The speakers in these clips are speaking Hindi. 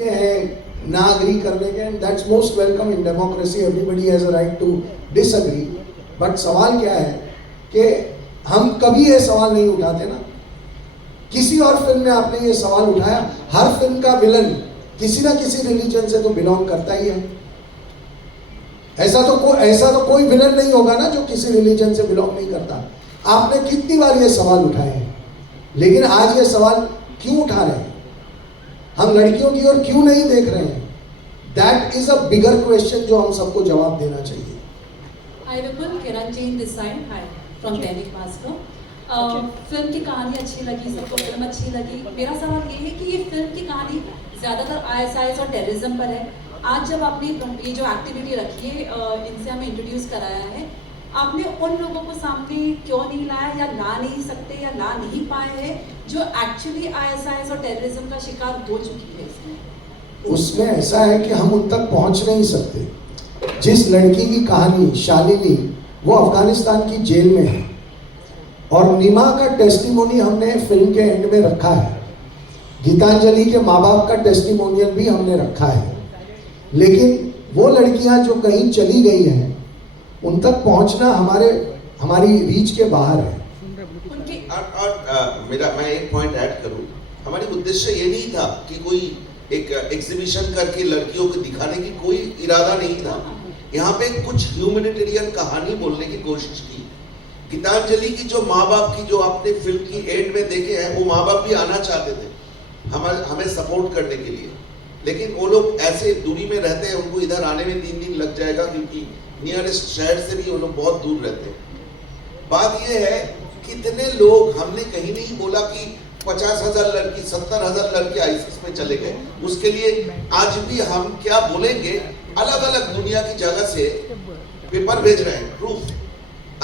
के हैं ना अग्री करने के, and that's most welcome in democracy, everybody has a right to disagree. But सवाल क्या है कि हम कभी ये सवाल नहीं उठाते ना। किसी और फिल्म में आपने ये सवाल उठाया? हर फिल्म का विलन किसी ना किसी रिलीजन से तो बिलोंग करता ही है। ऐसा तो कोई विलन नहीं होगा ना जो किसी रिलीजन से बिलोंग नहीं करता। आपने कितनी बार ये सवाल उठाए हैं, लेकिन आज ये सवाल क्यों उठा रहे हैं? हम लड़कियों की ओर क्यों नहीं देख रहे हैं? That is a bigger question जो हम सबको जवाब देना चाहिए। हाय विपुल, किरण this side, hi from Dainik Bhaskar. Film की कहानी अच्छी लगी, सबको फिल्म अच्छी लगी। मेरा सवाल ये है कि ये फिल्म की कहानी ज़्यादातर ISIS और टेररिज्म पर है। आज जब आपने ये जो एक्टिविटी रखी है, इनसे हमें इंट्रोड्यूस कराया है, आपने उन लोगों को सामने क्यों नहीं लाया, या ला नहीं सकते या ला नहीं पाए हैं जो एक्चुअली ISIS और टेररिज्म का शिकार हो चुकी है? उसमें ऐसा है कि हम उन तक पहुंच नहीं सकते। जिस लड़की की कहानी शालिनी, वो अफगानिस्तान की जेल में है, और नीमा का टेस्टिमोनी हमने फिल्म के एंड में रखा है। गीतांजलि के माँ बाप का टेस्टिमोनियल भी हमने रखा है। लेकिन वो लड़कियां जो कहीं चली गई हैं, उन तक पहुंचना हमारी रीच के बाहर है। मैं एक पॉइंट ऐड करूं, हमारी उद्देश्य ये नहीं था कि कोई एक एग्जीबिशन करके लड़कियों को दिखाने की कोई इरादा नहीं था। यहाँ पे कुछ ह्यूमैनिटेरियन कहानी बोलने की कोशिश की। गीतांजलि की जो माँ बाप की, जो आपने फिल्म की एंड में देखे हैं, वो माँ बाप भी आना चाहते थे हमें सपोर्ट करने के लिए, लेकिन वो लोग ऐसे दूरी में रहते हैं, उनको इधर आने में 3 दिन लग जाएगा, क्योंकि नियरेस्ट शहर से भी वो लोग बहुत दूर रहते हैं। बात ये है, कितने लोग, हमने कहीं नहीं बोला कि 50,000 लड़की, 70,000 लड़की आईसीस में चले गए। उसके लिए आज भी हम क्या बोलेंगे, अलग अलग दुनिया की जगह से पेपर भेज रहे हैं, प्रूफ।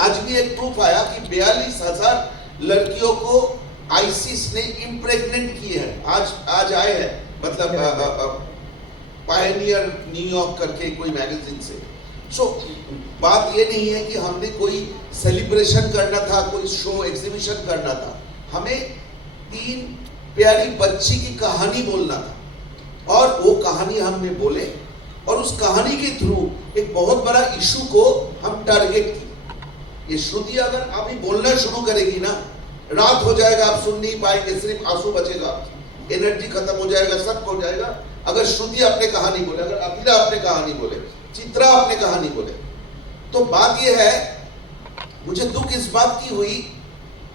आज भी एक प्रूफ आया कि 42,000 लड़कियों को आईसीस ने इम्प्रेग्नेंट किए हैं। आज आए हैं, मतलब पायनियर न्यूयॉर्क करके कोई मैगजीन से। बात ये नहीं है कि हमने कोई सेलिब्रेशन करना था, कोई शो एग्जीबिशन करना था, हमें 3 प्यारी बच्ची की कहानी बोलना था, और वो कहानी हमने बोले, और उस कहानी के थ्रू एक बहुत बड़ा इशू को हम टारगेट किए। ये श्रुति अगर अभी बोलना शुरू करेगी ना, रात हो जाएगा, आप सुन नहीं पाएंगे, सिर्फ आंसू बचेगा, एनर्जी खत्म हो जाएगा, सब हो जाएगा। अगर श्रुति अपने कहानी बोले, अगर अखिला अपने कहानी बोले, चित्रा अपने कहानी बोले, तो बात यह है, मुझे दुख इस बात की हुई,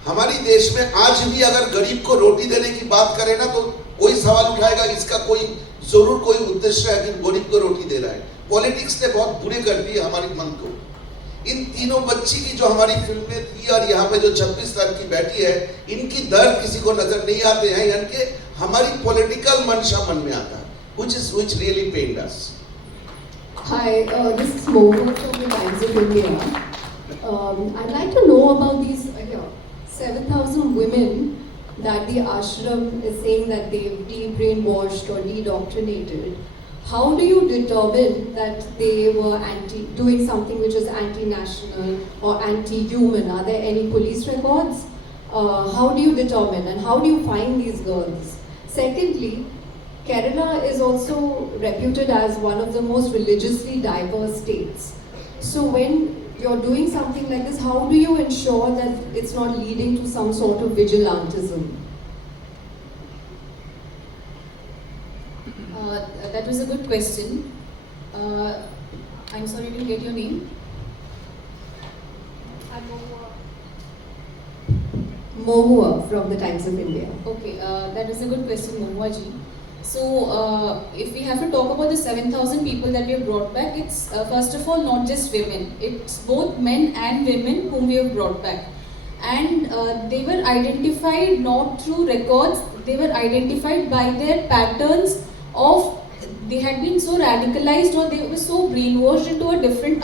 हमारी देश में आज भी अगर गरीब को रोटी देने की बात करें ना, तो कोई सवाल उठाएगा, इसका कोई जरूर कोई उद्देश्य है कि गरीब को रोटी दे रहा है। पॉलिटिक्स ने बहुत बुरे कर दिए हमारे मन को। इन तीनों बच्ची की जो हमारी फिल्म में थी, और यहाँ पे जो 26 साल की बैठी है, इनकी दर्द किसी को नजर नहीं आते हैं, यानी कि हमारी पॉलिटिकल मंशा मन में आता है, which really pained us. Hi, this is Mohan from the Times of India. I'd like to know about these 7,000 women that the ashram is saying that they've been brainwashed or de-indoctrinated. How do you determine that they were doing something which is anti-national or anti-human? Are there any police records? How do you determine, and how do you find these girls? Secondly, Kerala is also reputed as one of the most religiously diverse states. So when you're doing something like this, how do you ensure that it's not leading to some sort of vigilantism? That was a good question. I'm sorry, I didn't get your name. Mohua from the Times of India. Okay, that is a good question, Mohua ji. So, if we have to talk about the 7,000 people that we have brought back, it's first of all not just women. It's both men and women whom we have brought back. And they were identified not through records, they were identified by their patterns of, they had been so radicalized or they were so brainwashed into a different